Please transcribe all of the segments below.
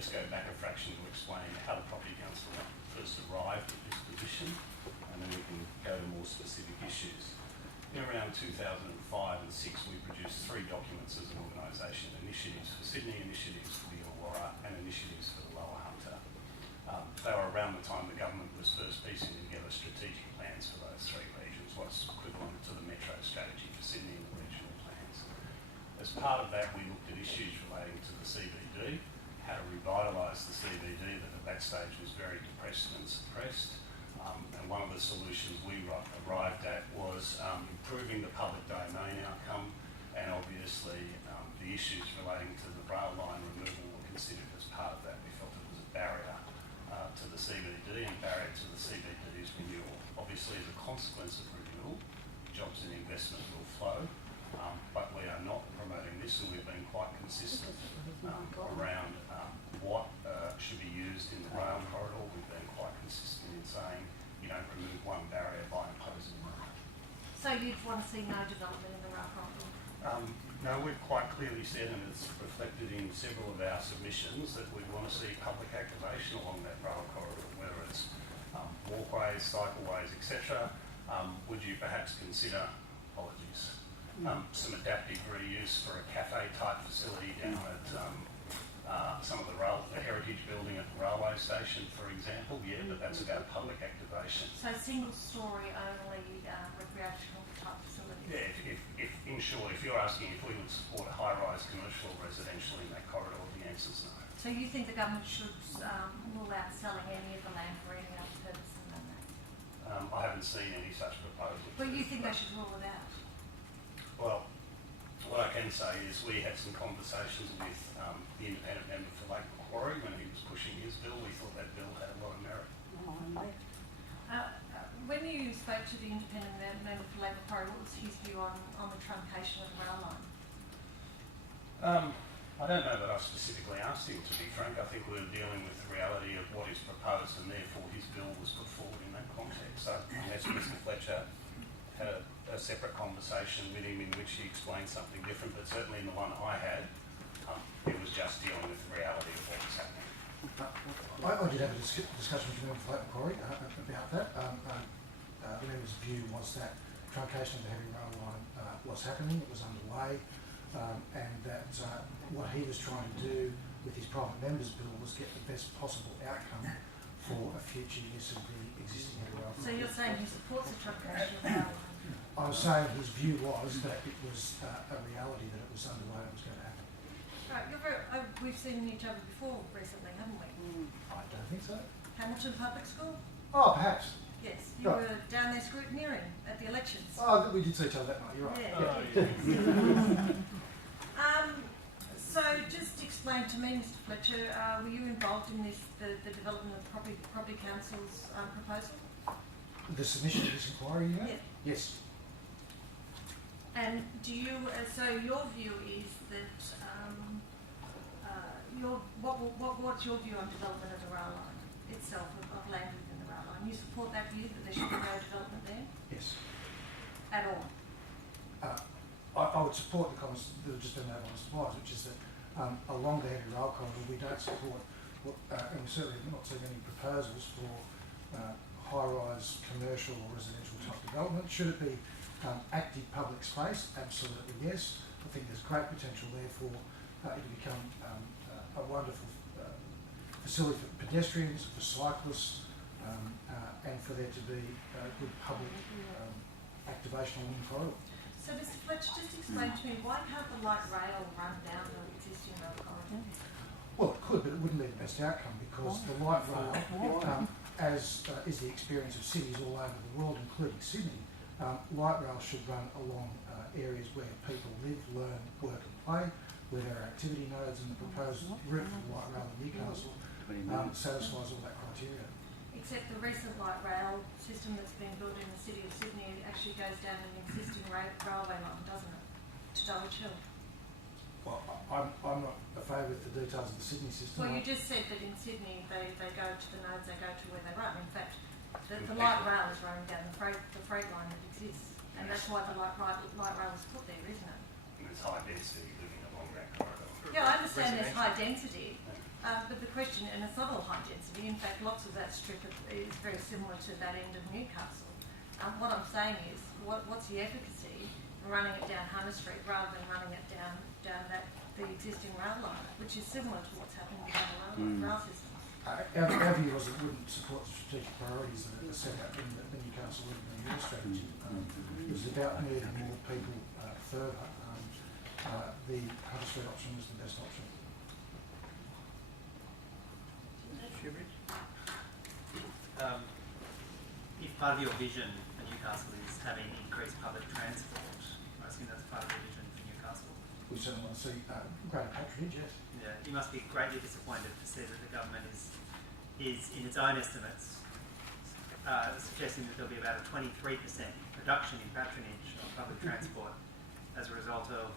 just go back a fraction to explain how the Property Council first arrived at this position, and then we can go to more specific issues. In around 2005 and 6, we produced 3 documents as an organisation: initiatives for Sydney, initiatives for the Illawarra, and initiatives for the Lower Hunter. They were around the time the government was first piecing together strategic plans for those 3 regions, what's equivalent to the Metro strategy for Sydney and the regional plans. As part of that, we looked at issues relating to the CBD, how to revitalise the CBD that at that stage was very depressed and suppressed. And one of the solutions we arrived at was improving the public domain outcome, and obviously the issues relating to the rail line removal were considered as part of that. We felt it was a barrier to the CBD and barrier to the CBD's renewal. Obviously, as a consequence of renewal, jobs and investment will flow, but we are not promoting this, and we've been quite consistent around what should be used in the rail corridor. We've been quite consistent in saying you don't remove one barrier by imposing one. So you'd want to see no development in the rail corridor? No, we've quite clearly said, and it's reflected in several of our submissions, that we want to see public activation along that rail corridor, whether it's walkways, cycleways, etc. Would you perhaps consider, apologies, some adaptive reuse for a cafe type facility down at some of the heritage building at the railway station, for example? Yeah, but that's about public activation. So single story only recreational type facilities? Yeah, if in short, if you're asking if we would support a high-rise commercial or residential in that corridor, the answer is no. So you think the government should rule out selling any of the land for any other purpose than that? I haven't seen any such proposal. But you think they should rule it out? Well, what I can say is we had some conversations with the independent member for Lake Macquarie when he was pushing his bill. We thought that bill had a lot of merit. When you spoke to the independent member for Lake Macquarie, what was his view on the truncation of the rail line? I don't know that I specifically asked him, to be frank. I think we were dealing with the reality of what is proposed, and therefore his bill was put forward in that context. So unless Mr Fletcher had a separate conversation with him in which he explained something different, but certainly in the one I had, it was just dealing with the reality of what was happening. I did have a discussion with the member for Lake Macquarie about that. The member's view was that truncation of the heavy rail line was happening, it was underway, and that what he was trying to do with his private member's bill was get the best possible outcome for a future use of the existing heavy rail line. So you're saying he supports the truncation of the rail line? I was saying his view was that it was a reality that it was underway and was going to happen. Right, we've seen each other before recently, haven't we? I don't think so. Hamilton Public School? Oh, perhaps. Yes, you were down there scrutineering at the elections. Oh, we did see each other that night, you're right. Yeah. So just explain to me, Mr Fletcher, were you involved in the development of the Property Council's proposal? The submission of this inquiry, Yeah. Yes. And do you, so your view is that, what's your view on development of the rail line itself, of land within the rail line? You support that view that there should be no development there? Yes. At all? I would support the comments that have just been made on the suppliers, which is that along the heavy rail corridor we don't support, and we certainly have not seen any proposals for high-rise commercial or residential type development. Should it be active public space? Absolutely yes. I think there's great potential there for it to become a wonderful facility for pedestrians, for cyclists, and for there to be good public activation along the corridor. So Mr Fletcher, just explain to me, why can't the light rail run down the existing rail corridor? Well, it could, but it wouldn't be the best outcome, because the light rail, as is the experience of cities all over the world, including Sydney, light rail should run along areas where people live, learn, work and play, where there are activity nodes, and the proposed route for the light rail in Newcastle satisfies all that criteria. Except the recent light rail system that's been built in the city of Sydney actually goes down an existing railway line, doesn't it? To Dulwich Hill. Well, I'm not a favour with the details of the Sydney system. Well, you just said that in Sydney they go to the nodes, they go to where they run. In fact, the light rail is running down the freight line that exists, and that's why the light rail is put there, isn't it? And there's high density living along that corridor. Yeah, I understand there's high density, But the question, and it's not all high density, in fact lots of that strip is very similar to that end of Newcastle. What I'm saying is, what's the efficacy in running it down Hunter Street rather than running it down the existing rail line, which is similar to what's happening with other rail systems? Our view was it wouldn't support the strategic priorities that are set out in the Newcastle urban renewal strategy. It was about moving more people further. The Hunter Street option was the best option. If part of your vision for Newcastle is having increased public transport, I assume that's part of your vision for Newcastle. We certainly want to see greater patronage, yes. Yeah, you must be greatly disappointed to see that the government is in its own estimates suggesting that there'll be about a 23% reduction in patronage of public transport as a result of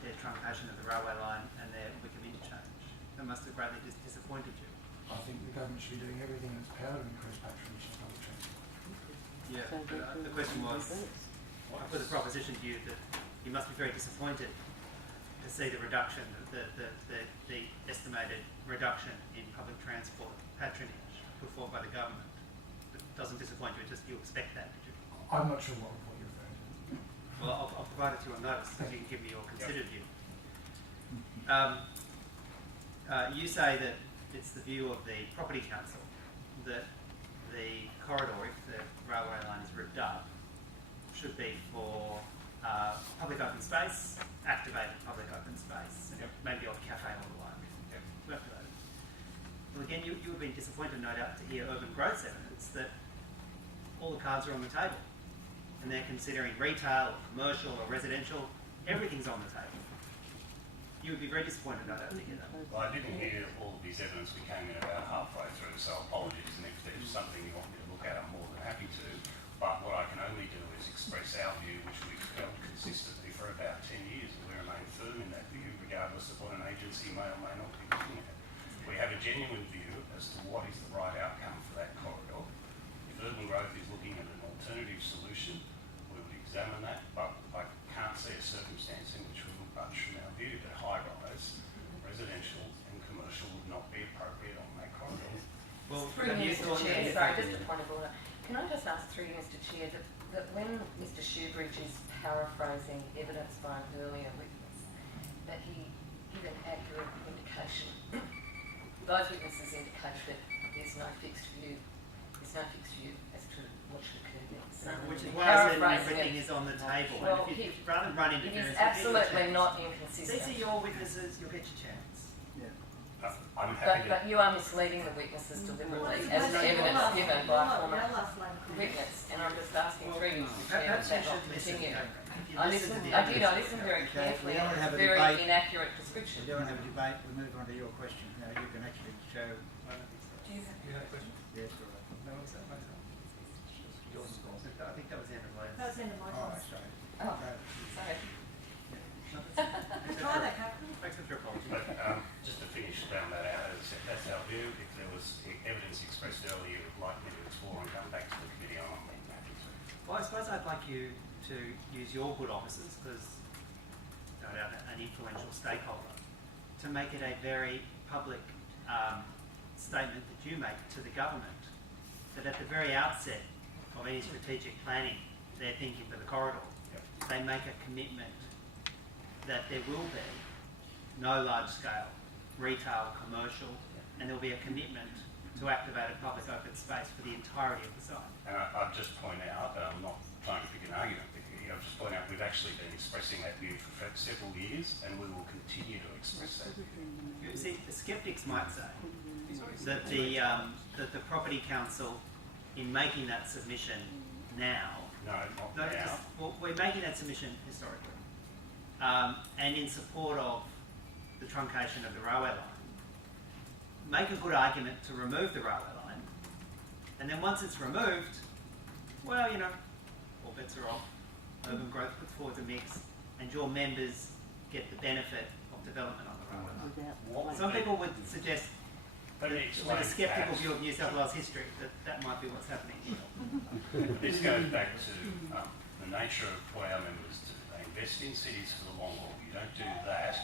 their truncation of the railway line and their Wickham interchange. That must have greatly disappointed you. I think the government should be doing everything in its power to increase patronage of public transport. Yeah, but the question was, I put the proposition to you that you must be very disappointed to see the reduction, the estimated reduction in public transport patronage put forward by the government. It doesn't disappoint you, it's just you expect that, did you? I'm not sure what report you're referring to. Well, I'll provide it to you on notice so you can give me your considered view. You say that it's the view of the Property Council that the corridor, if the railway line is ripped up, should be for public open space, activated public open space, maybe odd cafe or the like. Activated. Well, again, you have been disappointed, no doubt, to hear urban growth's evidence that all the cards are on the table and they're considering retail or commercial or residential, everything's on the table. You would be very disappointed, no doubt, to hear that. Well, I didn't hear all of this evidence. We came in about halfway through, so apologies. And if there's something you want me to look at, I'm more than happy to. But what I can only do is express our view, which we've held consistently for about 10 years, and we remain firm in that view, regardless of what an agency may or may not be looking at. We have a genuine view as to what is the right outcome for that corridor. If urban growth is looking at an alternative solution, we would examine that, but I can't see a circumstance in which we would budge from our view that high-rise, residential and commercial would not be appropriate on that corridor. Well, Through have you, you Mr. thought Chair, that- sorry, just a point of order. Can I just ask through you, Mr. Chair, that when Mr. Shoebridge is paraphrasing evidence by an earlier witness, that he give an accurate indication. Those witnesses indicate that there's no fixed view as to what should occur next. which is why I said Paraphrasing everything it. is on the table. Well, And if you rather than run into It is various absolutely witnesses, not these inconsistent. are your witnesses, you'll get your chance. I'm happy to... But you are misleading the witnesses deliberately as to evidence given by a former witness, and I'm just asking through you, Mr. Chair, Perhaps that you not should listen. continue. If you I listen to listened, the I did, I evidence- listened very carefully, we don't and have it's a a very debate. inaccurate description. We don't have a debate, we move on to your question. Now you can actually show. Do you have- You had a question? Yes, all right. No, was that myself? Yours as well. I think that was the end of mine. That was the end of my All time. right, sorry. Oh, Okay. sorry. Try that, Captain. Thanks for your apology. But just to finish down that out, as I said, that's our view. If there was evidence expressed earlier you would like me to explore and come back to the committee on, I'm happy to. Well, I suppose I'd like you to use your good offices, because no doubt an influential stakeholder, to make it a very public statement that you make to the government, that at the very outset of any strategic planning they're thinking for the corridor, they make a commitment that there will be no large-scale retail, commercial, and there'll be a commitment to activated public open space for the entirety of the site. And I'd just point out, I'm not trying to pick an argument with you, I'll just point out we've actually been expressing that view for several years, and we will continue to express that view. You see, the sceptics might say that the Property Council, in making that submission now, well, we're making that submission historically, and in support of the truncation of the railway line, make a good argument to remove the railway line, and then once it's removed, well, you know, all bets are off, urban growth puts forward the mix, and your members get the benefit of development on the railway line. Some people would suggest, But it with explains a sceptical perhaps- view of New South Wales history, that might be what's happening here. This goes back to the nature of what our members do. They invest in cities for the long haul. You don't do that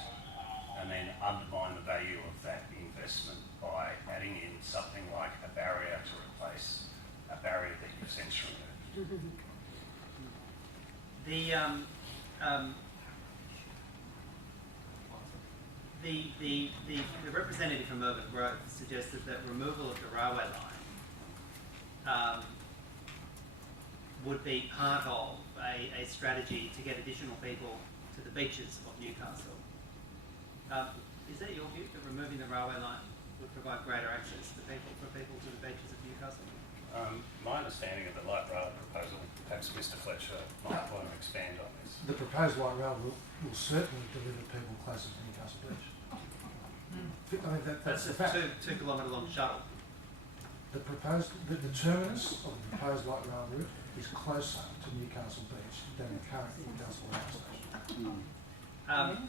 and then undermine the value of that investment investment by adding in something like a barrier to replace a barrier that you've since removed. The representative from Urban Growth suggested that removal of the railway line would be part of a strategy to get additional people to the beaches of Newcastle. Is that your view, that removing the railway line would provide greater access for people to the beaches of Newcastle? My understanding of the light rail proposal, perhaps Mr Fletcher might want to expand on this. The proposed light rail will certainly deliver people closer to Newcastle Beach. I mean, that's a the fact. 2 kilometre long shuttle. The terminus of the proposed light rail route is closer to Newcastle Beach than the current Newcastle rail station.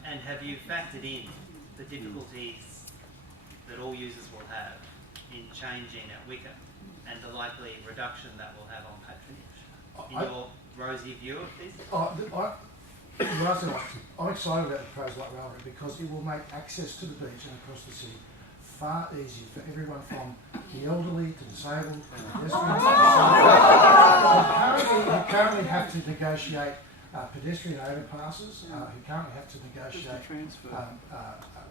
And have you factored in the difficulties that all users will have in changing at Wickham and the likely reduction that will have on patronage? In your rosy view of this? I'm excited about the proposed light rail route because it will make access to the beach and across the city far easier for everyone from the elderly to disabled to pedestrians who currently have to negotiate pedestrian overpasses, who currently have to negotiate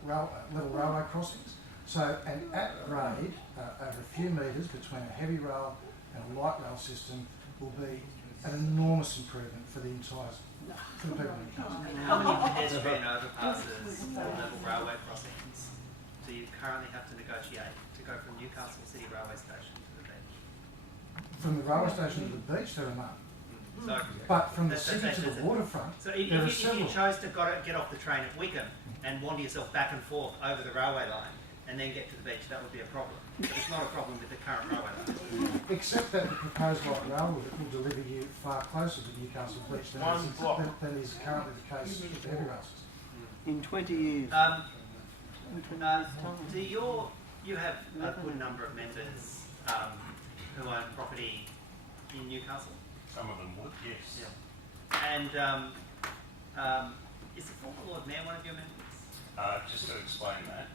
level railway crossings. So, and at grade, over a few metres between a heavy rail and a light rail system will be an enormous improvement for the entire, for the people in Newcastle. And how many pedestrian overpasses or level railway crossings do you currently have to negotiate to go from Newcastle City Railway Station to the beach? From the railway station to the beach, there are none. So, But from the city to the waterfront, so if you chose to get off the train at Wickham and wander yourself back and forth over the railway line and then get to the beach, that would be a problem. But it's not a problem with the current railway line. except that the proposed light rail route will deliver you far closer to Newcastle Beach than is currently the case with the heavy rail system. In 20 years. Do you have a good number of members who own property in Newcastle? Some of them would, yes. Yeah. And is the former Lord Mayor one of your members? Just to explain that,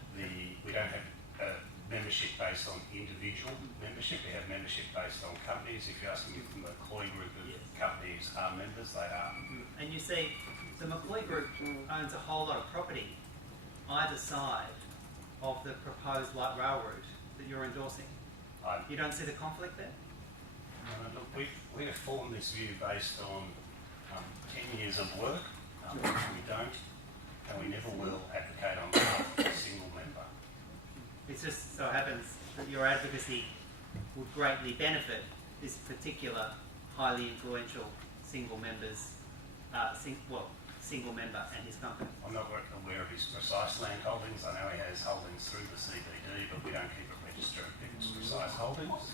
we don't have membership based on individual membership. We have membership based on companies. If you're asking me from the McCoy group of companies are members, they are. And you see, the McCoy group owns a whole lot of property either side of the proposed light rail route that you're endorsing. You don't see the conflict there? Look, we have formed this view based on 10 years of work, which we don't, and we never will advocate on behalf of a single member. It just so happens that your advocacy would greatly benefit this particular highly influential single member's, single member and his company. I'm not aware of his precise land holdings. I know he has holdings through the CBD, but we don't keep a register of people's precise holdings.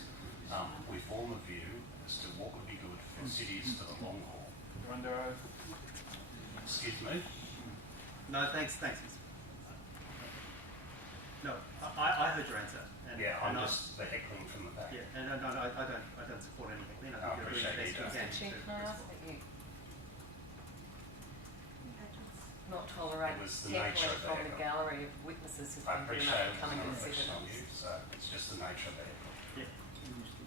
We form a view as to what would be good for cities for the long haul. You're under oath. Excuse me? No, thanks. No, I heard your answer. And, Yeah, and I'm just the heckling from the back. Yeah, and no, I don't support anything. You know, No, I you're doing the appreciate best you can. Chief, can I ask that you not It tolerate was the nature heckling of the from the heckle. gallery of witnesses who've I been given appreciate up it was coming not to a this reflection on you, evidence? so it's just the nature of the heckle.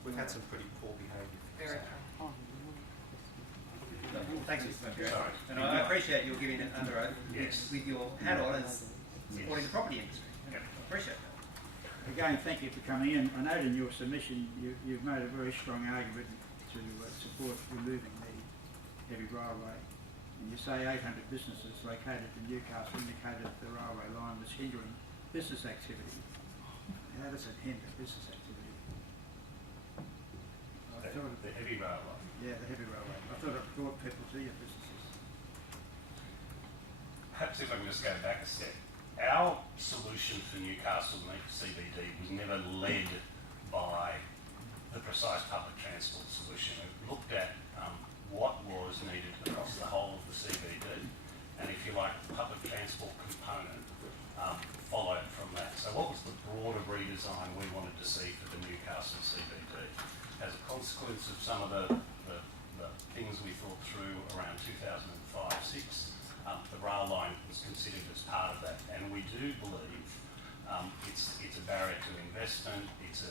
We've had some pretty poor behaviour. Very so. true. Thanks, Mr. Secretary. Sorry. And I appreciate your giving it under oath Yes. with your hat on as supporting the property industry. Yep. I appreciate that. Again, thank you for coming in. I note in your submission you've made a very strong argument to support removing the heavy railway. And you say 800 businesses located in Newcastle indicated the railway line was hindering business activity. How does it hinder business activity? I thought The heavy rail line. yeah, the heavy railway. I thought it brought people to your businesses. Perhaps if I can just go back a step. Our solution for Newcastle and the CBD was never led by the precise public transport solution. It looked at what was needed across the whole of the CBD, and if you like, the public transport component followed from that. So what was the broader redesign we wanted to see for the Newcastle CBD? As a consequence of some of the things we thought through around 2005-06, the rail line was considered as part of that, and we do believe It's a barrier to investment. It's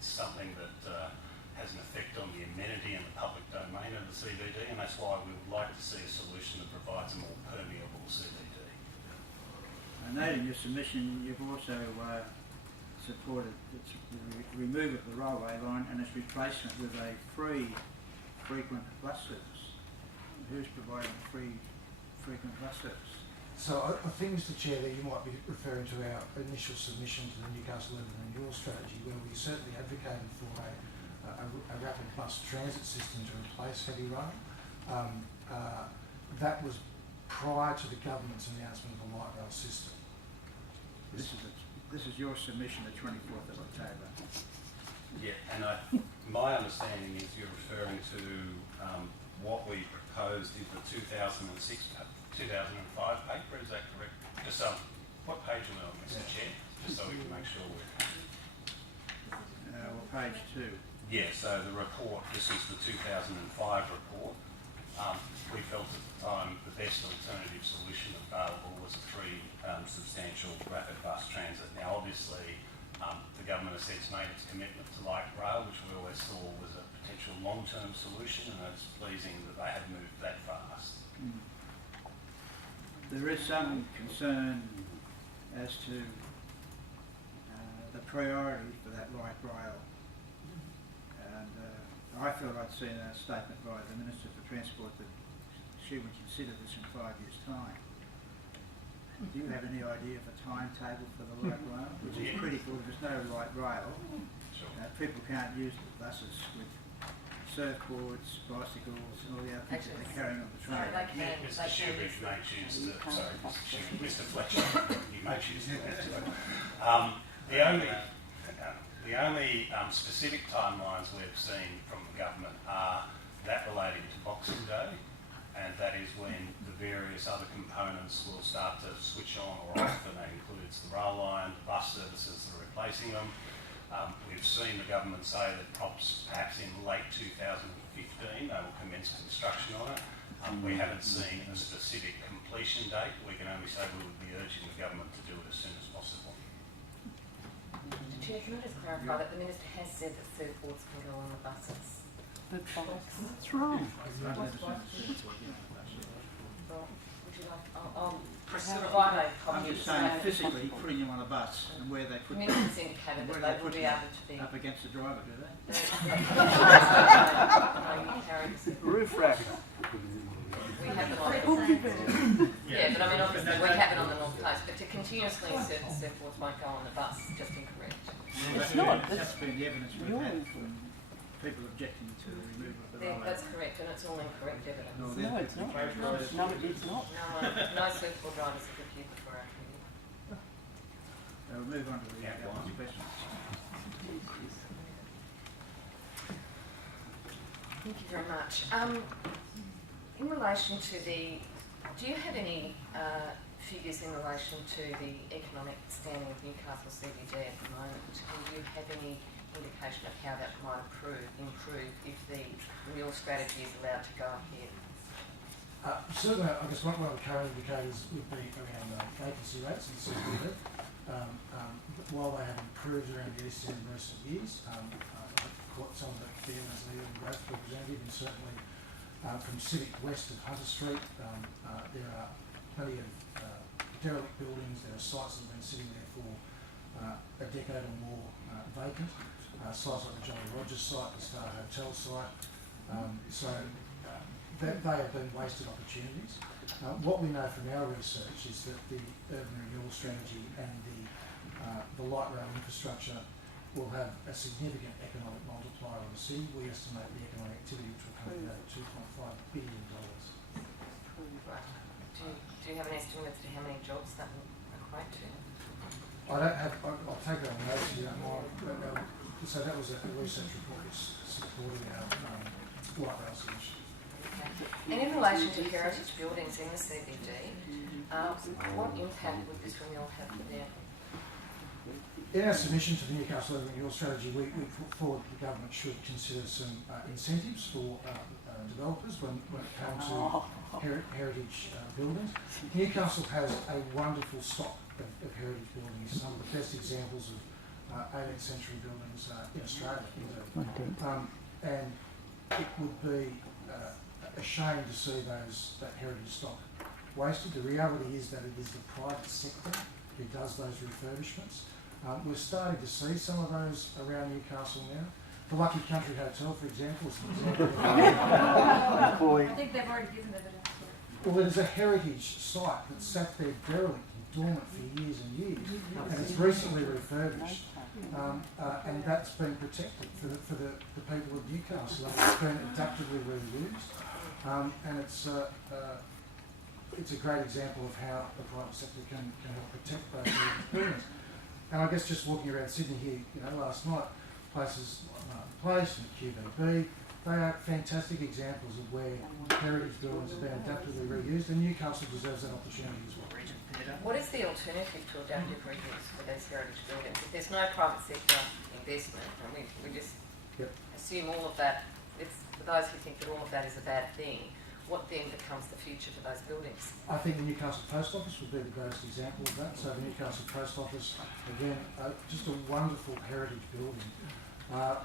something that has an effect on the amenity and the public domain of the CBD, and that's why we would like to see a solution that provides a more permeable CBD. I note in your submission you've also supported the removal of the railway line and its replacement with a free frequent bus service. Who's providing free frequent bus service? So I think, Mr Chair, that you might be referring to our initial submission to the Newcastle Urban Renewal Strategy, where we certainly advocated for a rapid bus transit system to replace heavy rail. That was prior to the government's announcement of a light rail system. This is your submission, the 24th of October. Yeah, and my understanding is you're referring to what we proposed in the 2005 paper, is that correct? Just what page are we on, Mr Chair? Just so we can make sure we're... Well, page 2. Yeah, so the report, this is the 2005 report. We felt at the time the best alternative solution available was a free, substantial, rapid bus transit. Now, obviously, the government has since made its commitment to light rail, which we always saw was a potential long-term solution, and it's pleasing that they have moved that fast. There is some concern as to the priority for that light rail. And I felt I'd seen a statement by the Minister for Transport that she would consider this in 5 years' time. Do you have any idea of a timetable for the light rail? Which is critical. If there's no light rail, people can't use the buses with surfboards, bicycles, and all the other things that they're carrying on the train. Mr Shoebridge may choose to... Sorry, Mr Fletcher, you may choose to answer that. The only specific timelines we've seen from the government are that relating to Boxing Day, and that is when the various other components will start to switch on or off, and that includes the rail line, the bus services that are replacing them. We've seen the government say that perhaps in late 2015 they will commence construction on it. We haven't seen a specific completion date. We can only say we would be urging the government to do it as soon as possible. Mr Chair, can I just clarify that the Minister has said that surfboards can go on the buses? That's wrong. Well, would you like... I'll provide a copy. I'm just saying physically putting them on a bus and where they put them. Ministers indicated that they will be able to be... Up against the driver, do they? Roof rack. We have them on the yeah, but I mean obviously we have it on the North Coast, but to continuously insert the surfboards won't go on the bus is just incorrect. It's not. That's been the evidence we've had from people objecting to the removal of the railway. That's correct, and it's all incorrect evidence. No, it's not. No, it's not. No surfboard riders are reviewed before our committee. We'll move on to the outline questions. Thank you very much. In relation to the, do you have any figures in relation to the economic standing of Newcastle CBD at the moment? Do you have any indication of how that might improve if the renewal strategy is allowed to go ahead? Certainly, I guess one of the current indicators would be around vacancy rates in CBD. While they have improved around the East End in recent years, some of the evidence of the growth representative, and certainly from Civic West of Hunter Street, there are plenty of derelict buildings. There are sites that have been sitting there for a decade or more vacant. Sites like the Jolly Rogers site, the Star Hotel site. They have been wasted opportunities. What we know from our research is that the urban renewal strategy and the light rail infrastructure will have a significant economic multiplier on the city. We estimate the economic activity which will come to about $2.5 billion. Right. Do you have an estimate as to how many jobs that will equate to? I don't have. I'll take that on notice if you don't mind. So that was a research report which supported our light rail solution. Okay. And in relation to heritage buildings in the CBD, what impact would this renewal have for them? In our submission to the Newcastle Urban Renewal Strategy, we put forward that the government should consider some incentives for developers when it comes to heritage buildings. Newcastle has a wonderful stock of heritage buildings, some of the best examples of 18th century buildings in Australia, indeed. And it would be a shame to see that heritage stock wasted. The reality is that it is the private sector who does those refurbishments. We're starting to see some of those around Newcastle now. The Lucky Country Hotel, for example, is an example. I think they've already given evidence for it. Well, there's a heritage site that sat there derelict and dormant for years and years, and it's recently refurbished, and that's been protected for the people of Newcastle. It's been adaptively reused, and it's a great example of how the private sector can help protect those heritage buildings. And I guess just walking around Sydney here, last night, places like Martin Place and QVB, they are fantastic examples of where heritage buildings have been adaptively reused, and Newcastle deserves that opportunity as well. What is the alternative to adaptive reuse for those heritage buildings? If there's no private sector investment, and we just assume all of that, for those who think that all of that is a bad thing, what then becomes the future for those buildings? I think the Newcastle Post Office would be the greatest example of that. So the Newcastle Post Office, again, just a wonderful heritage building,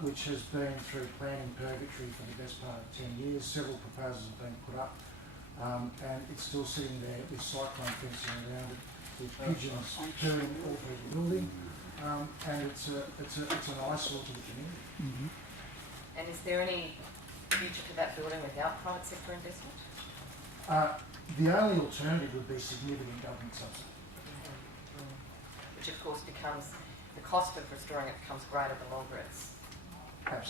which has been through planning purgatory for the best part of 10 years. Several proposals have been put up, and it's still sitting there with cyclone fencing around it, with pigeons purring all through the building, and it's an eyesore to the community. Mm-hmm. And is there any future to that building without private sector investment? The only alternative would be significant government subsidy. Which of course becomes, the cost of restoring it becomes greater the longer it's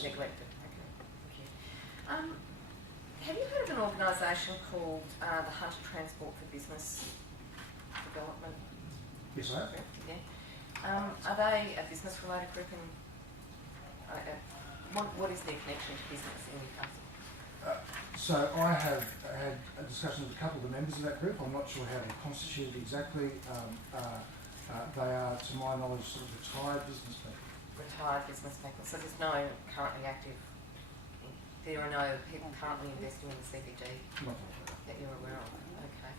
neglected. Okay, thank you. Have you heard of an organisation called the Hunter Transport for Business Development? Yes, I have. Yeah. Are they a business related group, and what is their connection to business in Newcastle? So I have had a discussion with a couple of the members of that group. I'm not sure how they're constituted exactly. They are, to my knowledge, sort of retired business people. Retired business people. So there's no currently active, there are no people currently investing in the CBD that you're aware of? Okay.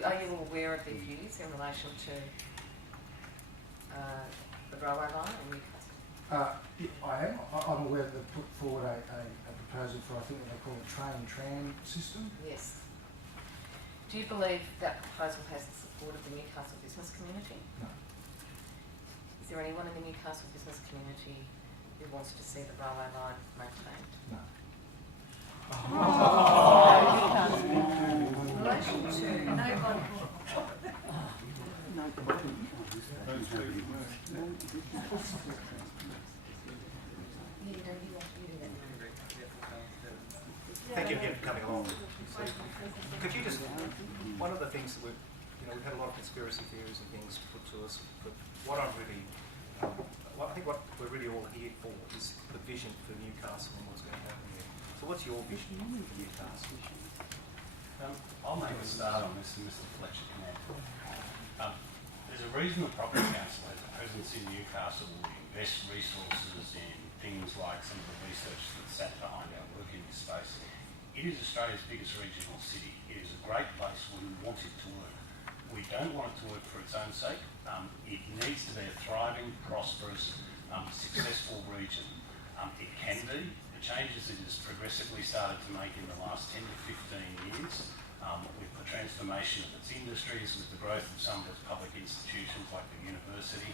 Are you aware of their views in relation to the railway line in Newcastle? I am. I'm aware that they've put forward a proposal for, I think, what they call a train tram system. Yes. Do you believe that proposal has the support of the Newcastle business community? No. Is there anyone in the Newcastle business community who wants to see the railway line maintained? No. In relation to nobody. Thank you again for coming along. Could you just, one of the things that we've had a lot of conspiracy theories and things put to us, but what I'm really, I think what we're really all here for is the vision for Newcastle and what's going to happen here. So what's your vision for Newcastle? I'll make a start on this, and Mr. Fletcher can add. There's a reason the Property Council has a presence in Newcastle. We invest resources in things like some of the research that's sat behind our work in this space. It is Australia's biggest regional city. It is a great place. We want it to work. We don't want it to work for its own sake. It needs to be a thriving, prosperous, successful region. It can be. The changes it has progressively started to make in the last 10 to 15 years, with the transformation of its industries, with the growth of some of its public institutions like the university.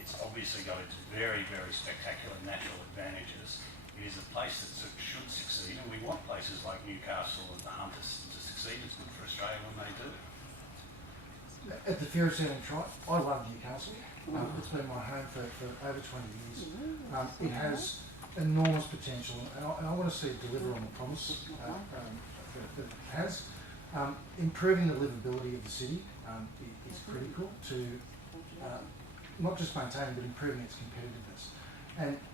It's obviously got its very, very spectacular natural advantages. It is a place that should succeed, and we want places like Newcastle and the Hunters to succeed. It's good for Australia when they do. At the Fair Sounding Tribe, I love Newcastle. It's been my home for over 20 years. It has enormous potential, and I want to see it deliver on the promise that it has. Improving the livability of the city is critical to not just maintaining but improving its competitiveness.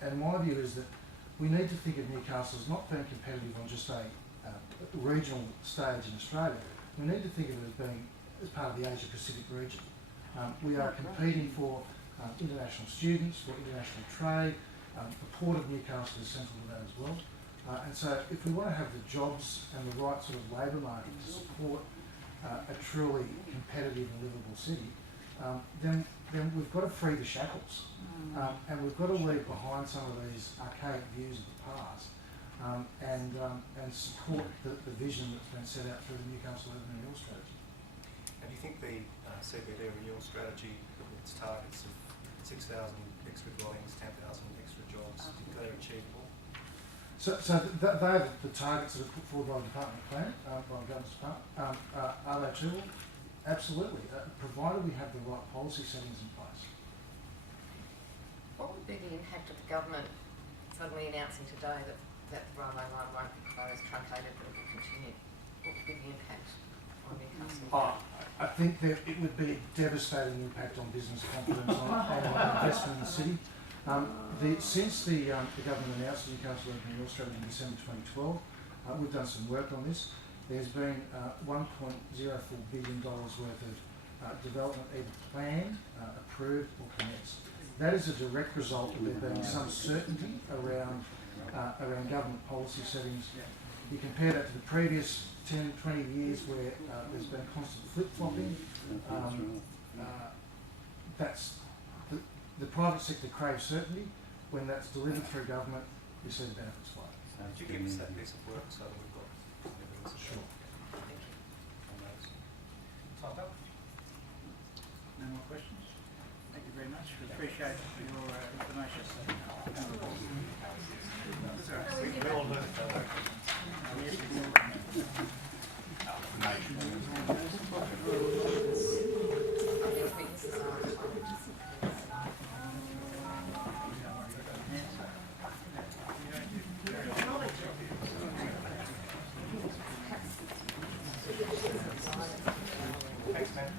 And my view is that we need to think of Newcastle as not being competitive on just a regional stage in Australia. We need to think of it as being as part of the Asia Pacific region. We are competing for international students, for international trade. The Port of Newcastle is central to that as well. And so if we want to have the jobs and the right sort of labour market to support a truly competitive and livable city, then we've got to free the shackles, and we've got to leave behind some of these archaic views of the past, and support the vision that's been set out through the Newcastle Urban Renewal Strategy. And do you think the CBD renewal strategy, its targets of 6,000 extra dwellings, 10,000 extra jobs, do you think they're achievable? So they're the targets that are put forward by the Department of Planning, by the Government's Department. Are they achievable? Absolutely, provided we have the right policy settings in place. What would be the impact of the government suddenly announcing today that the railway line won't be closed, truncated, but it will continue? What would be the impact on Newcastle? I think that it would be a devastating impact on business confidence and investment in the city. Since the government announced the Newcastle Urban Renewal Strategy in December 2012, we've done some work on this. There's been $1.04 billion worth of development either planned, approved or commenced. That is a direct result of there being some certainty around government policy settings. You compare that to the previous 10, 20 years where there's been constant flip-flopping. That's the private sector craves certainty. When that's delivered through government, we see the benefits flow. Could you give us that piece of work so that we've got some evidence? Sure. Thank you. On those? Time up? No more questions? Thank you very much. We appreciate your information. We all learned that. Thanks, man.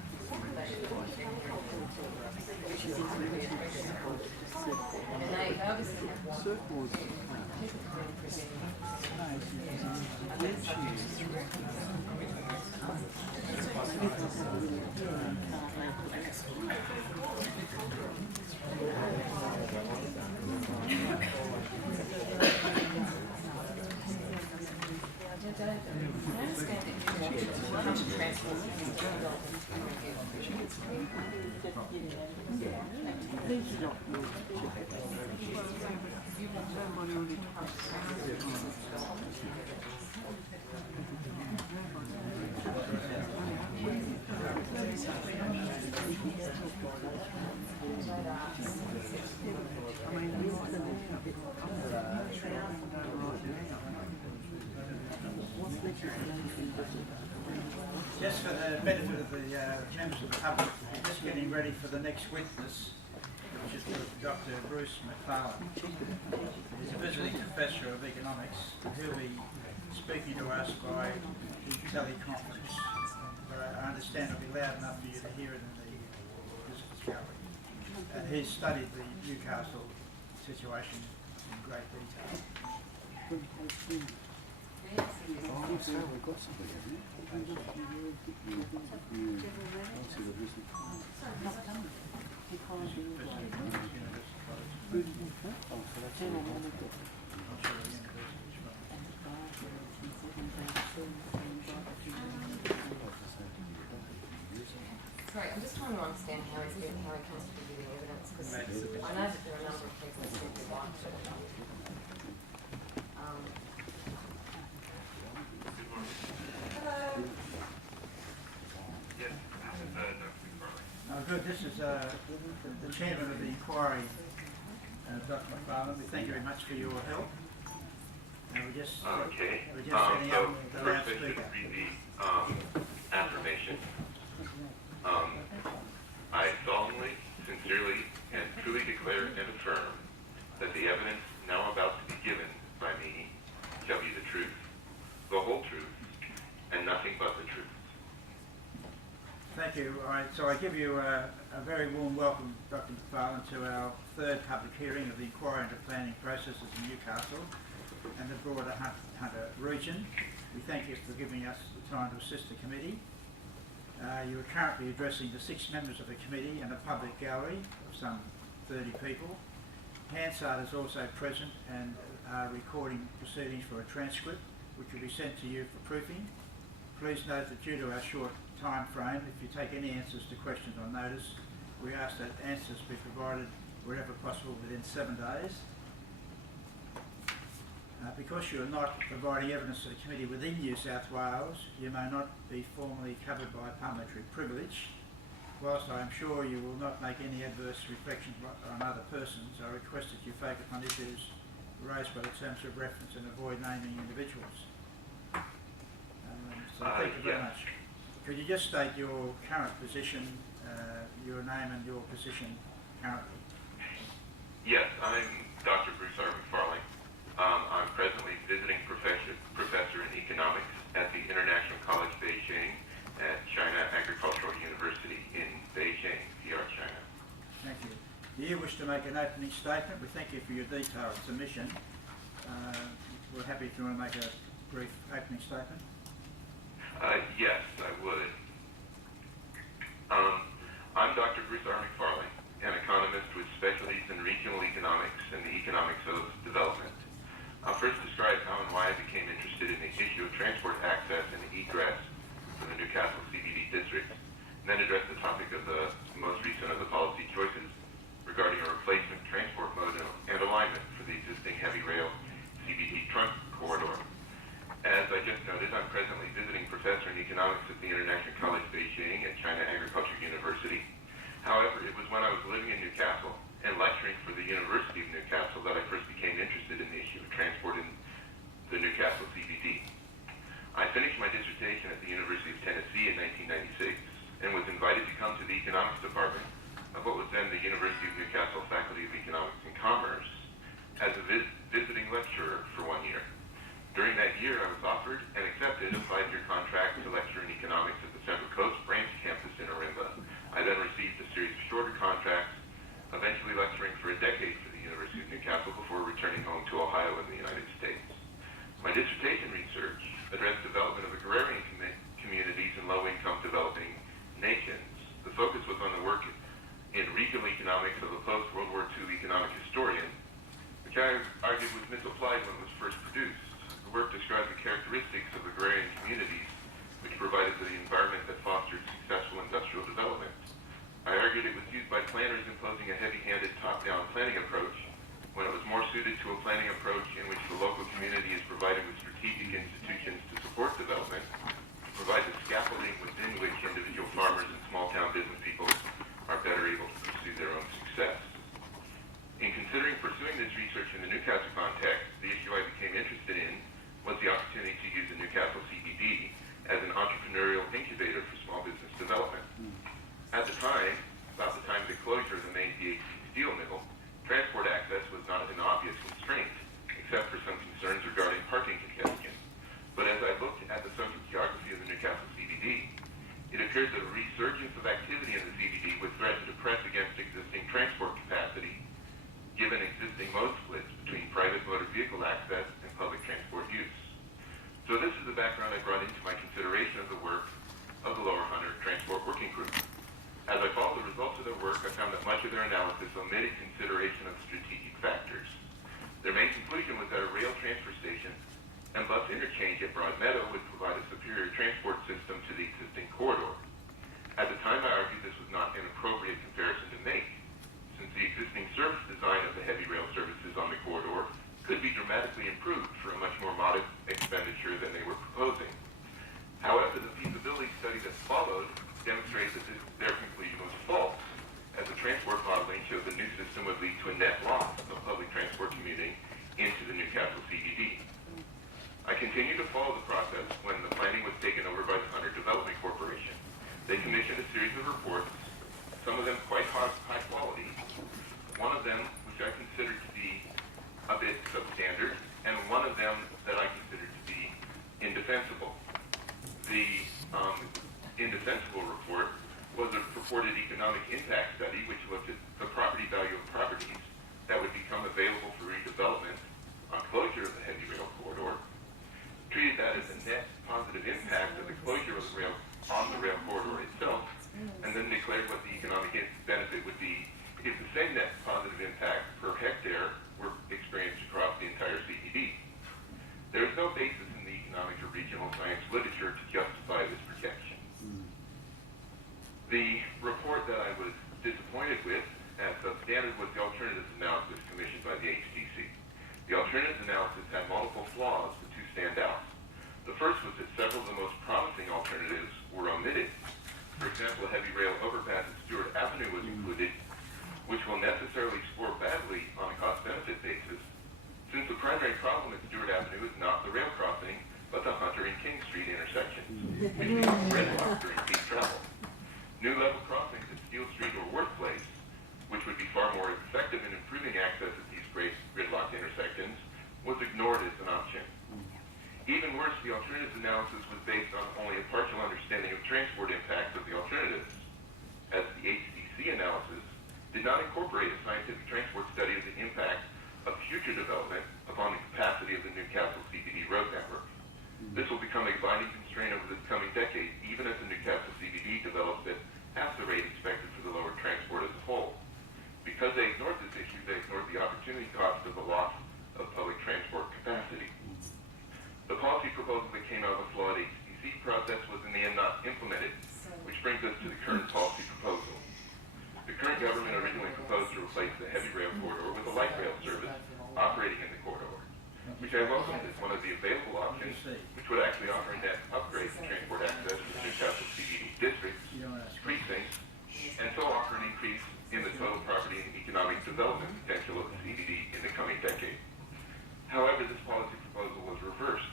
And they obviously have one. Just for the benefit of the members of the public, we're just getting ready for the next witness, which is Dr. Bruce McFarlane. He's a visiting professor of economics. He'll be speaking to us by teleconference. But I understand it'll be loud enough for you to hear it in the visitors gallery. And he's studied the Newcastle situation in great detail. Sorry, I'm just trying to understand how he comes to be giving evidence, because I know that there are a number of people who simply like to. Good. This is the chairman of the inquiry, Dr. McFarlane. We thank you very much for your help. And we're just setting up the loudspeaker. Read the affirmation. I solemnly, sincerely, and truly declare and affirm that the evidence now about to be given by me shall be the truth, the whole truth, and nothing but the truth. Thank you. All right, so I give you a very warm welcome, Dr. McFarlane, to our third public hearing of the inquiry into planning processes in Newcastle and the broader Hunter region. We thank you for giving us the time to assist the committee. You are currently addressing the 6 members of the committee and a public gallery of some 30 people. Hansard is also present and recording proceedings for a transcript, which will be sent to you for proofing. please note that due to our short time frame, if you take any answers to questions on notice, we ask that answers be provided wherever possible within 7 days. Because you are not providing evidence to the committee within New South Wales, you may not be formally covered by parliamentary privilege. Whilst I am sure you will not make any adverse reflections on other persons, I request that you focus on issues raised by the terms of reference and avoid naming individuals. So thank you very much. Could you just state your current position, your name and your position currently? Yes, I'm Dr. Bruce R. McFarlane. I'm presently visiting professor in economics at the International College Beijing at China Agricultural University in Beijing, PR China. Thank you. Do you wish to make an opening statement? We thank you for your detailed submission. We're happy if you want to make a brief opening statement. Yes, I would. I'm Dr. Bruce R. McFarlane, an economist with specialties in regional economics and the economics of development. I'll first describe how and why I became interested in the issue of transport access and egress for the Newcastle CBD district, and then address the topic of the most recent of the policy choices regarding a replacement transport mode and alignment for the existing heavy rail CBD trunk corridor. As I just noted, I'm presently visiting professor in economics at the International College Beijing at China Agricultural University. However, it was when I was living in Newcastle and lecturing for the University of Newcastle that I first became interested in the issue of transport in the Newcastle CBD. I finished my dissertation at the University of Tennessee in 1996 and was invited to come to the economics department of what was then the University of Newcastle Faculty of Economics and Commerce as a visiting lecturer for 1 year. During that year, I was offered and accepted a 5-year contract to lecture in economics at the Central Coast Branch campus in Orinda. I then received a series of shorter contracts, eventually lecturing for a decade for the University of Newcastle before returning home to Ohio in the United States. My dissertation research addressed development of agrarian communities in low-income developing nations. The focus was on the work in regional economics of a post-World War II economic historian, which I argued was misapplied when it was first produced. The work described the characteristics of agrarian communities which provided the environment that fostered successful industrial development. I argued it was used by planners imposing a heavy-handed top-down planning approach when it was more suited to a planning approach in which the local community is provided with strategic institutions to support development, to provide the scaffolding within which individual farmers and small-town business people are better able to pursue their own success. In considering pursuing this research in the Newcastle context, the issue I became interested in was the opportunity to use the Newcastle CBD as an entrepreneurial incubator for small business development. At the time, about the time of the closure of the main DHC steel mill, transport access was not an obvious constraint, except for some concerns regarding parking congestion. But as I looked at the social geography of the Newcastle CBD, it appeared that a resurgence of activity in the CBD would threaten to press against existing transport capacity, given existing mode splits between private motor vehicle access and public transport use. So this is the background I brought into my consideration of the work of the Lower Hunter Transport Working Group. As I followed the results of their work, I found that much of their analysis omitted consideration of strategic factors. Their main conclusion was that a rail transfer station and bus interchange at Broadmeadow would provide a superior transport system to the existing corridor. At the time, I argued this was not an appropriate comparison to make, since the existing service design of the heavy rail services on the corridor could be dramatically improved for a much more modest expenditure than they were proposing. However, the feasibility study that followed demonstrated that their conclusion was false, as the transport modeling showed the new system would lead to a net loss of public transport commuting into the Newcastle CBD. I continued to follow the process when the planning was taken over by the Hunter Development Corporation. They commissioned a series of reports, some of them quite presented was the alternatives analysis commissioned by the HDC. The alternatives analysis had multiple flaws, but two stand out. The first was that several of the most promising alternatives were omitted. For example, a heavy rail overpass at Stewart Avenue was included, which will necessarily score badly on a cost-benefit basis, since the primary problem at Stewart Avenue is not the rail crossing, but the Hunter and King Street intersection, which becomes gridlocked during peak travel. New level crossings at Steel Street or Worth Place, which would be far more effective in improving access at these gridlocked intersections, was ignored as an option. Even worse, the alternatives analysis was based on only a partial understanding of transport impacts of the alternatives, as the HDC analysis did not incorporate a scientific transport study of the impact of future development upon the capacity of the Newcastle CBD road network. This will become a binding constraint over this coming decade, even as the Newcastle CBD develops at half the rate expected for the lower transport as a whole. Because they ignored this issue, they ignored the opportunity cost of the loss of public transport capacity. The policy proposal that came out of the flawed HDC process was in the end not implemented, which brings us to the current policy proposal. The current government originally proposed to replace the heavy rail corridor with a light rail service operating in the corridor, which I welcomed as one of the available options, which would actually offer a net upgrade to transport access to Newcastle CBD districts, precincts, and so offer an increase in the total property and economic development potential of the CBD in the coming decade. However, this policy proposal was reversed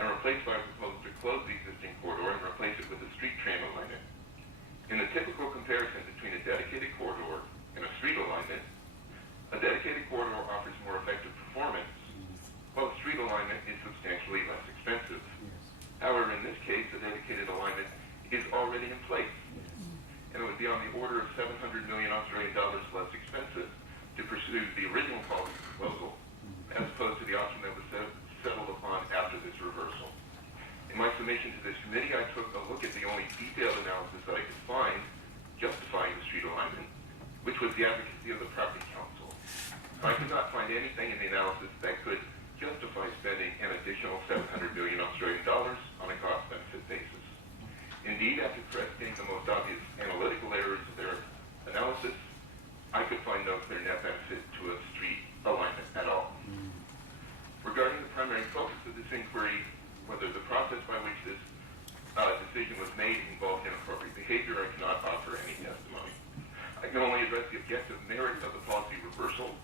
and replaced by a proposal to close the existing corridor and replace it with a street tram alignment. In the typical comparison between a dedicated corridor and a street alignment, a dedicated corridor offers more effective performance, while a street alignment is substantially less expensive. However, in this case, the dedicated alignment is already in place, and it would be on the order of 700 million Australian dollars less expensive to pursue the original policy proposal, as opposed to the option that was settled upon after this reversal. In my submission to this committee, I took a look at the only detailed analysis that I could find justifying the street alignment, which was the advocacy of the Property Council. I could not find anything in the analysis that could justify spending an additional 700 million Australian dollars on a cost-benefit basis. Indeed, after correcting the most obvious analytical errors of their analysis, I could find no clear net benefit to a street alignment at all. Regarding the primary focus of this inquiry, whether the process by which this decision was made involved inappropriate behavior, I cannot offer any testimony. I can only address the objective merits of the policy reversal,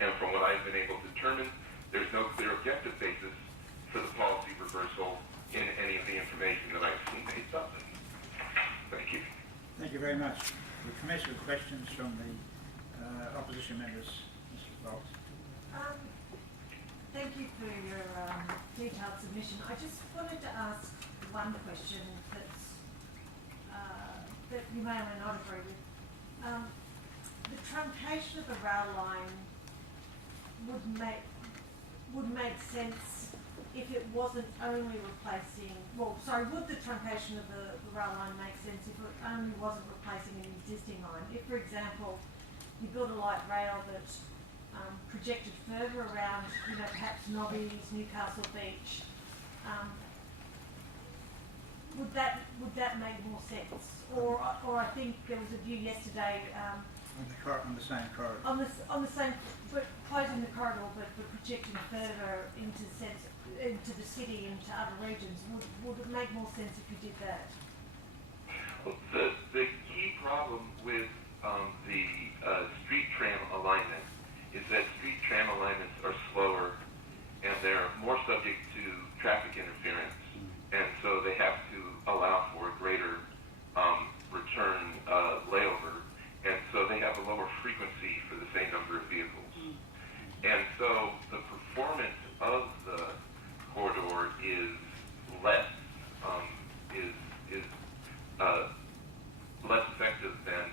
and from what I've been able to determine, there's no clear objective basis for the policy reversal in any of the information that I've seen made public. Thank you. Thank you very much. We commence with questions from the opposition members. Mr. Bolt. Thank you for your detailed submission. I just wanted to ask one question that's, that you may or may not agree with. The truncation of the rail line would make sense if it wasn't only replacing, would the truncation of the rail line make sense if it only wasn't replacing an existing line? If, for example, you build a light rail that projected further around, perhaps Nobby's, Newcastle Beach, would that make more sense? Or I think there was a view yesterday On the same corridor. on the same, but closing the corridor, but projecting further into the city, into other regions. Would it make more sense if you did that? Well, the key problem with the street tram alignment is that street tram alignments are slower and they're more subject to traffic interference, and so they have to allow for a greater return layover, and so they have a lower frequency for the same number of vehicles. And so the performance of the corridor is less less effective than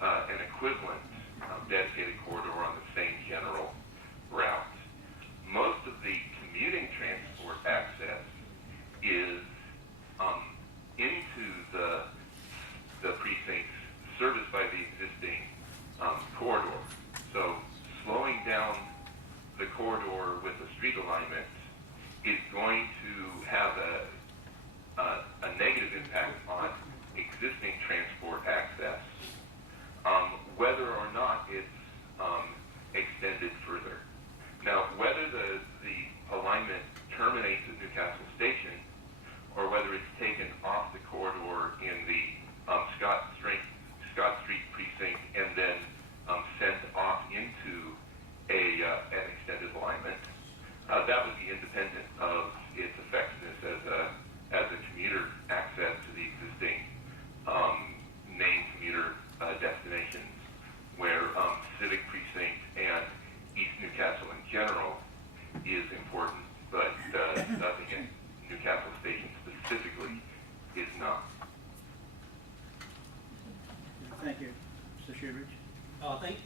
an equivalent dedicated corridor on the same general route. Most of the commuting transport access is into the precincts serviced by the existing corridor. So slowing down the corridor with a street alignment is going to have a negative impact on existing transport access. Whether or not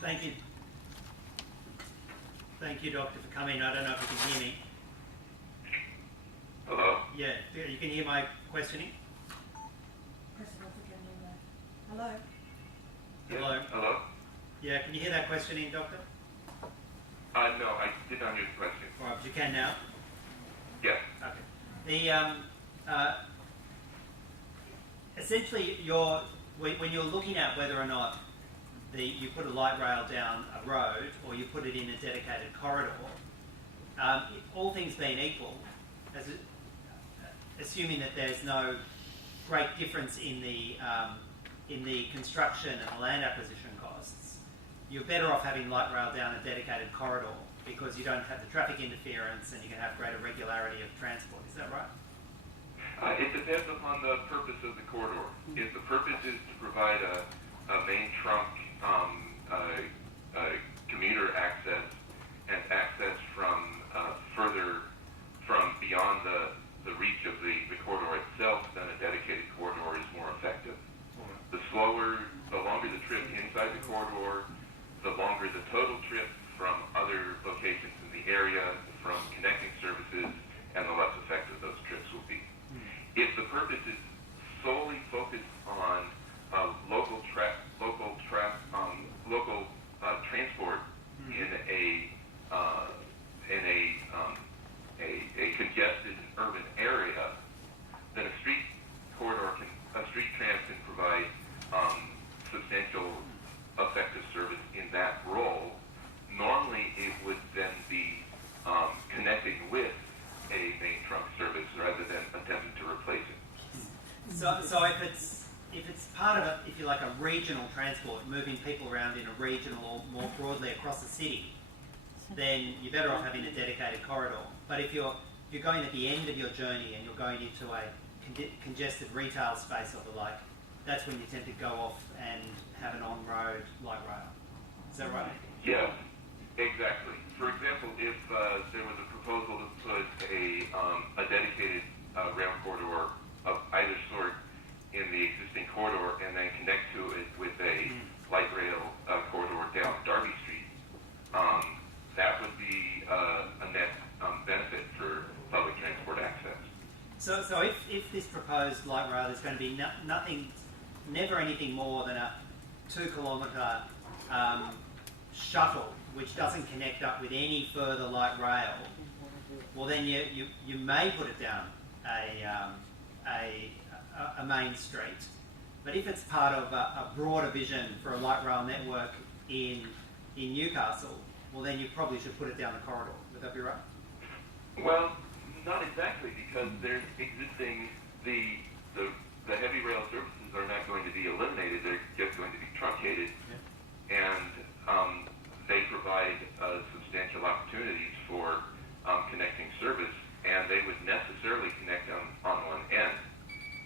Thank you. Thank you, Doctor, for coming. I don't know if you can hear me. Hello? Yeah, you can hear my questioning? Press it off again, Hello? Hello? Hello? Yeah, can you hear that questioning, Doctor? No, I did not hear the question. Right, but you can now? Yes. Okay. Essentially, when you're looking at whether or not you put a light rail down a road or you put it in a dedicated corridor, all things being equal, assuming that there's no great difference in the construction and the land acquisition costs, you're better off having light rail down a dedicated corridor because you don't have the traffic interference and you can have greater regularity of transport. Is that right? It depends upon the purpose of the corridor. If the purpose is to provide a main trunk commuter access and access from further from beyond the reach of the corridor itself, then a dedicated corridor is more effective. The longer the trip inside the corridor, the longer the total trip from other locations in the area, from connecting services, and the less effective those trips will be. If the purpose is solely focused on local transport in a congested urban area, then a street tram can provide substantial effective service in that role. Normally, it would then be connecting with a main trunk service rather than attempting to replace it. So if it's part of a, if you like, a regional transport, moving people around in a regional or more broadly across the city, then you're better off having a dedicated corridor. But if you're going at the end of your journey and you're going into a congested retail space or the like, that's when you tend to go off and have an on-road light rail. Is that right? Yes, exactly. For example, if there was a proposal to put a dedicated rail corridor of either sort in the existing corridor and then connect to it with a light rail corridor down Derby Street, that would be a net benefit for public transport access. So if this proposed light rail is going to be never anything more than a 2-kilometre shuttle which doesn't connect up with any further light rail, well then you may put it down a main street. But if it's part of a broader vision for a light rail network in Newcastle, well then you probably should put it down the corridor. Would that be right? Well, not exactly, because there's existing the heavy rail services are not going to be eliminated; they're just going to be truncated, and they provide substantial opportunities for connecting service, and they would necessarily connect on one end.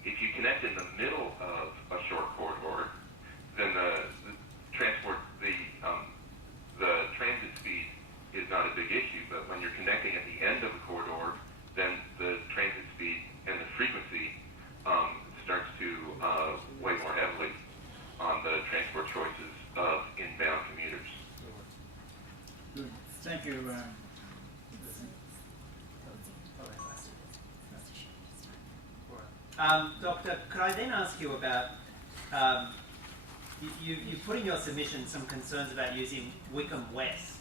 If you connect in the middle of a short corridor, then the transit speed is not a big issue, but when you're connecting at the end of the corridor, then the transit speed and the frequency starts to weigh more heavily on the transport choices of inbound commuters. Good. Thank you. Doctor, could I then ask you about, you put in your submission some concerns about using Wickham West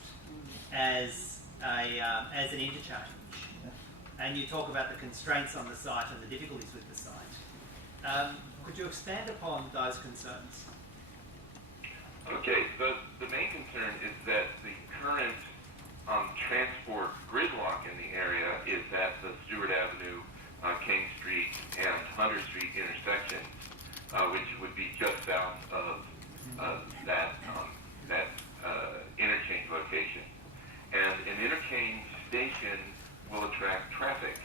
as an interchange, and you talk about the constraints on the site and the difficulties with the site. Could you expand upon those concerns? Okay, the main concern is that the current transport gridlock in the area is at the Stewart Avenue, King Street, and Hunter Street intersection, which would be just south of that interchange location. And an interchange station will attract traffic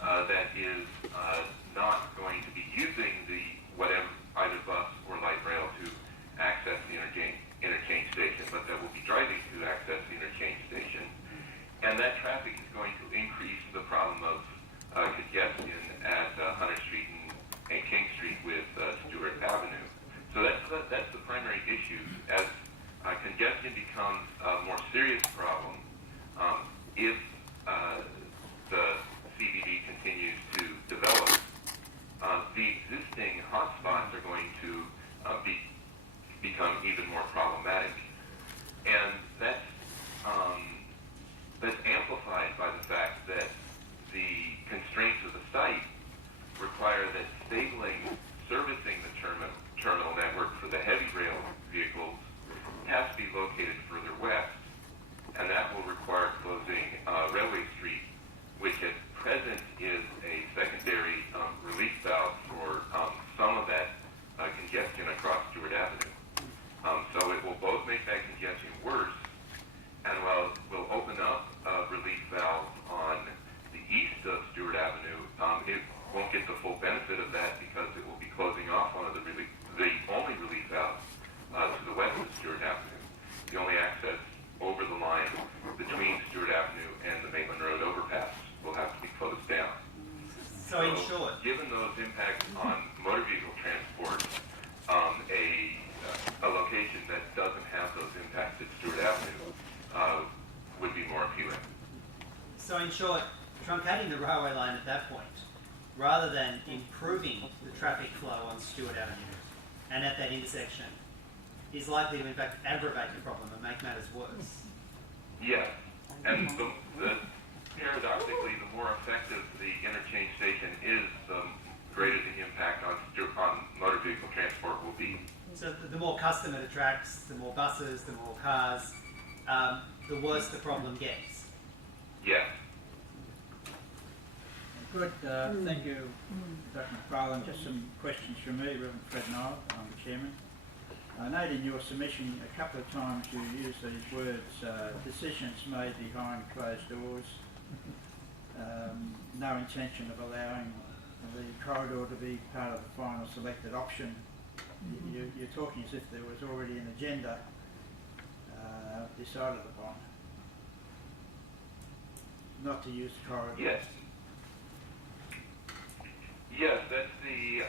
that is not going to be using the whatever either bus or light rail to access the issues. As congestion becomes a more serious problem, if the CBD continues to develop, the existing hotspots are going to become even more problematic. And that's amplified by the fact that the constraints of the site require that servicing the terminal network for the heavy rail vehicles has to be located further west, and that will require closing Railway Street, which at present is a secondary relief valve for some of that congestion across Stewart Avenue. So it will both make that congestion worse, and while it will open up a relief valve on the east of Stewart Avenue, it won't get the full benefit of that because it will be closing off one of the only relief valves to the west of Stewart Avenue. The only access over the line between Stewart Avenue and the Maitland Road overpass will have to be closed down. So in short, given those impacts on motor vehicle transport, a location that doesn't have those impacts at Stewart Avenue would be more appealing. So in short, truncating the railway line at that point, rather than improving the traffic flow on Stewart Avenue and at that intersection, is likely to in fact aggravate the problem and make matters worse. Yes, and paradoxically, the more effective the interchange station is, the greater the impact on motor vehicle transport will be. So the more custom it attracts, the more buses, the more cars, the worse the problem gets. Yes. Good, thank you, Dr. McFarlane. Just some questions from me, Reverend Fred Nile, I'm the Chairman. I note in your submission a couple of times you use these words, decisions made behind closed doors, no intention of allowing the corridor to be part of the final selected option. You're talking as if there was already an agenda decided upon, not to use the corridor. Yes. Yes, that's the,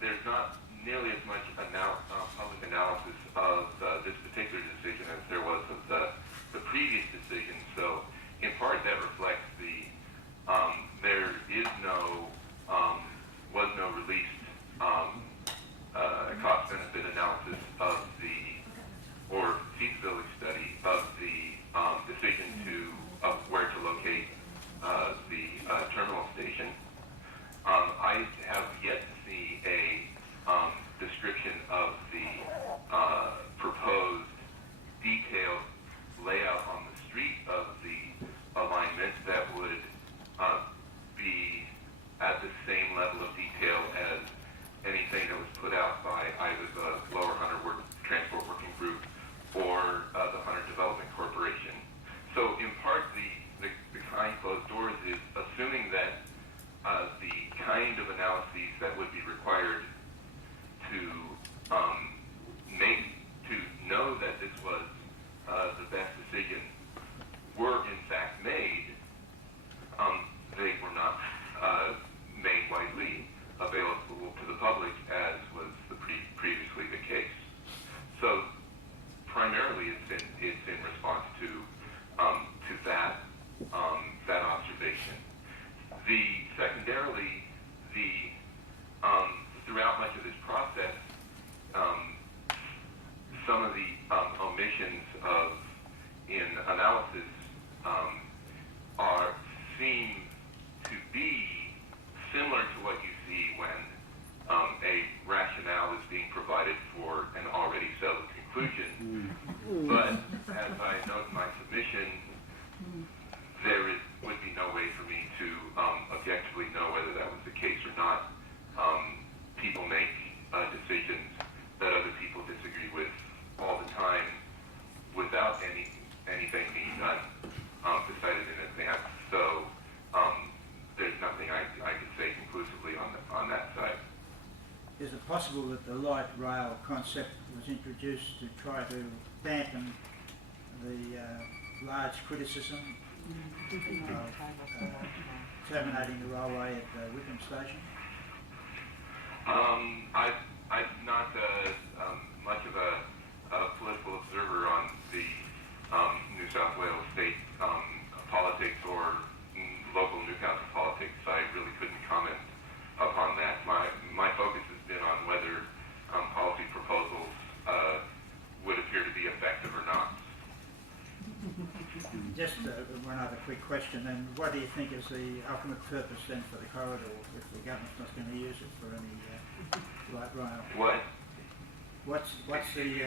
there's not nearly as much public analysis of this particular decision as there was of the previous decision. So, in part, that reflects there is was no released cost-benefit analysis or feasibility study of the decision of where to locate the terminal station. I have yet to see a description of the proposed detailed layout on the street of the alignment that would be at the same level of detail as anything that was put out by either the Lower Hunter Transport Working Group or the Hunter Development Corporation. So in part, the behind closed doors is assuming that the kind of analyses that would be required to know that this was the best decision were in fact made. They were not made widely available to the public as was previously the case. So primarily it's in response to that observation. Secondarily, throughout much of this process, some of the omissions in analysis seem to be similar to what you see when a rationale is being provided for an already settled conclusion. But as I note in my submission, there would be no way for me to objectively know whether that was the case or not. People make decisions that other people disagree with all the time without anything being done decided in advance. So there's nothing I can say conclusively on that side. Is it possible that the light rail concept was introduced to try to dampen the large criticism of terminating the railway at Wickham Station? I'm not much of a political observer on the New South Wales state politics or local Newcastle politics. I really couldn't comment upon that. My focus has been on whether policy proposals would appear to be effective or not. Just one other quick question then. What do you think is the ultimate purpose then for the corridor if the government's not going to use it for any light rail? What? What's the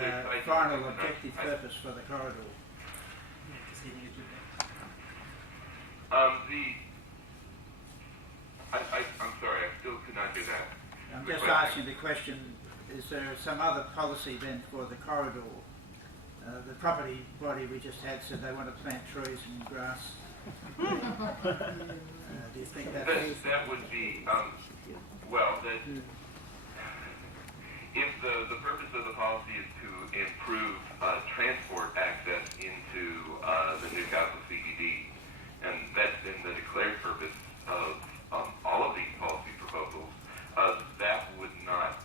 final objective purpose for the corridor? I'm sorry, I still could not do that. I'm just asking the question, is there some other policy then for the corridor? The property body we just had said they want to plant trees and grass. Do you think that would be, well, that if the purpose of the policy is to improve transport access into the Newcastle CBD, and that's been the declared purpose of all of these policy proposals, that would not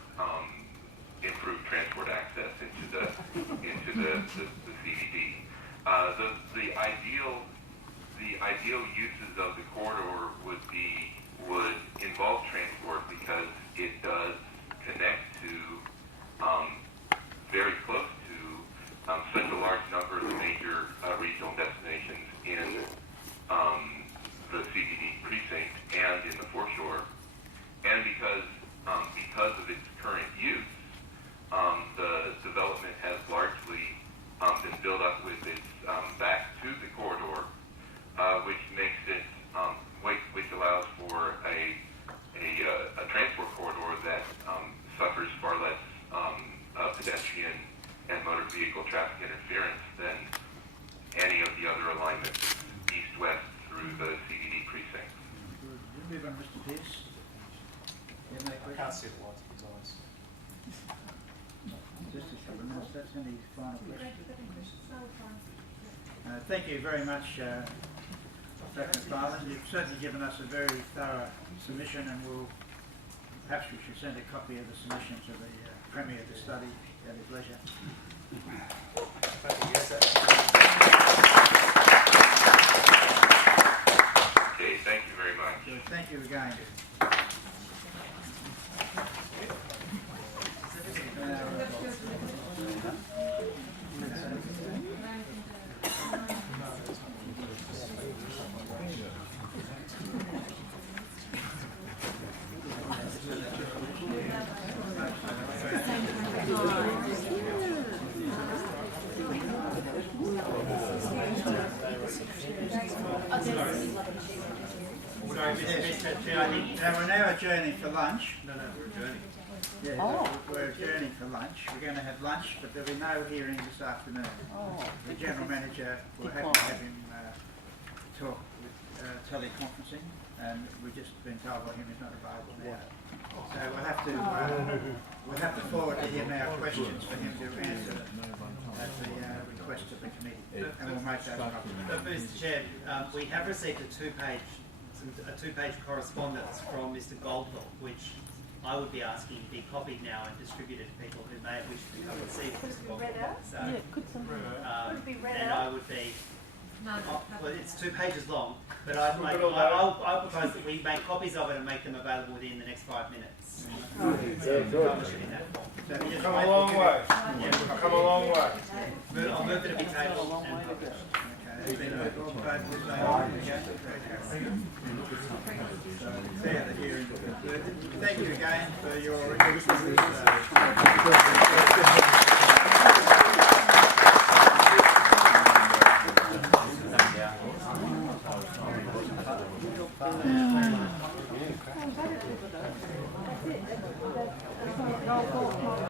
improve transport access into the CBD. The ideal uses of the corridor would involve transport because it does connect to very close to such a large number of the major regional destinations in the CBD precinct and in the foreshore, and because of its current use, the development has largely been built up with its back to the corridor, which makes it, which allows for a transport corridor that suffers far less pedestrian and motor vehicle traffic interference than any of the other alignments east-west through the CBD precinct. Move on, Mr. Pearce. I can't see the lights, to be honest. Just a couple of minutes. That's any final question. Thank you very much, Dr. McFarlane. You've certainly given us a very thorough submission, and perhaps we should send a copy of the submission to the Premier to study at his leisure. Okay, thank you very much. So thank you again. We're now adjourning for lunch. No, we're adjourning. Yeah, we're adjourning for lunch. We're going to have lunch, but there'll be no hearing this afternoon. The General Manager will have to have him talk with teleconferencing, and we've just been told by him he's not available now. So we'll have to forward to him our questions for him to answer at the request of the committee, and we'll make those copies. Mr. Chair, we have received a two-page correspondence from Mr. Goldthorpe, which I would be asking to be copied now and distributed to people who may wish to come and see Mr. Goldthorpe. So, Yeah, could somebody Would it be read then out? I would be. No, Well, it's 2 pages long, but I'll propose that we make copies of it and make them available within the next 5 minutes. Publish it in that form. So we just Come wait a for long him. way. Come a long way. I'll move it to be tabled and published. Okay, there's been a all vote to say aye. So declare the hearing concluded. Thank you again for your interest in this.